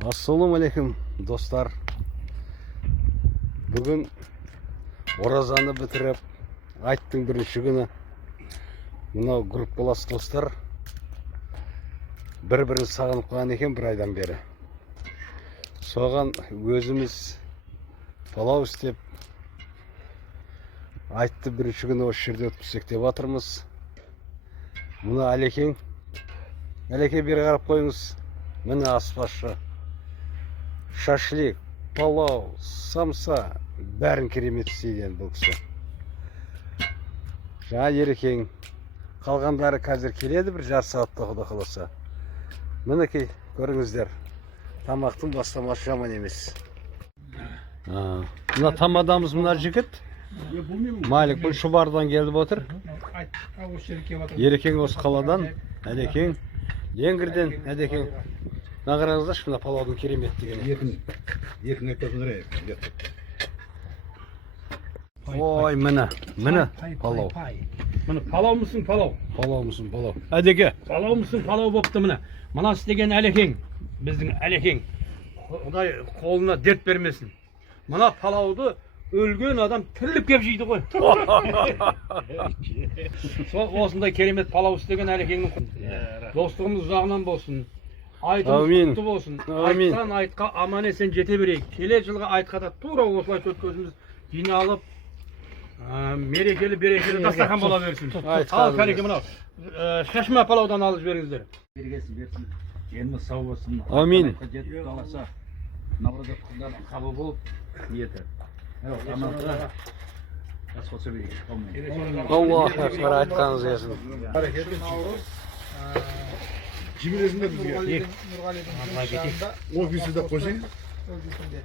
Ассалаумағалейкум достар. Бүгін оразаны бітіріп, айттың бірінші күні мынау группалас достар бір-бірін сағынып қалған екен бір айдан бері. Соған өзіміз палау істеп, айтты бірінші күні осы жерде өткізсек деп жатырмыз. Мұны Әлекең бері қарап қойыңыз. Міне аспазшы. Шашлик, палау, самса, бәрін керемет істейді бұл кісі. Жаңа Ерекең, қалғандары қазір келеді, бір жарты сағатта Құда қаласа. Мінекей, көріңіздер, тамақтың бастамасы жаман емес. Мына тамадамыз мына жігіт. Малик бұл Шұбардан келіп отыр. Ерекең осы қаладан, Әлекең, Ленгірден, Әлекең. Нағыраңызда шына палаудың кереметтігіне. Еркін айтпасын рәйіп. Ой, міне палау. Міне палау мұсың палау. Палау мұсың палау. Әдеке. Палау мұсың палау бопты міне. Мына істеген Әлекең, біздің Әлекең. Құдай қолына дерт бермесін. Мына палауды өлген адам тіріліп кеп жейді ғой. Сол осындай керемет палау істеген Әлекеңнің достығымыз ұзағынан болсын. Айтымыз құтты болсын. Айттан айтқа аман есен жете берейік. Келер жылғы айтқа да тура осылай көзіміз жиналып, мерекелі берекелі дастархан бола берсін. Ал кәреке мынау шашма палаудан алып жіберіңіздер. Бергесін берсін, еліміз сау болсын. Амин. Жетіп қаласа, наурызда құлдар қабыл болып, ниеті. Амантыға жас қоса берейік. Аллах ақпар айтқаныңыз келсін. Жібересіңдер бізге. Нұрғалидың жұмыс жағында Офисі де қосайын. сол кезінде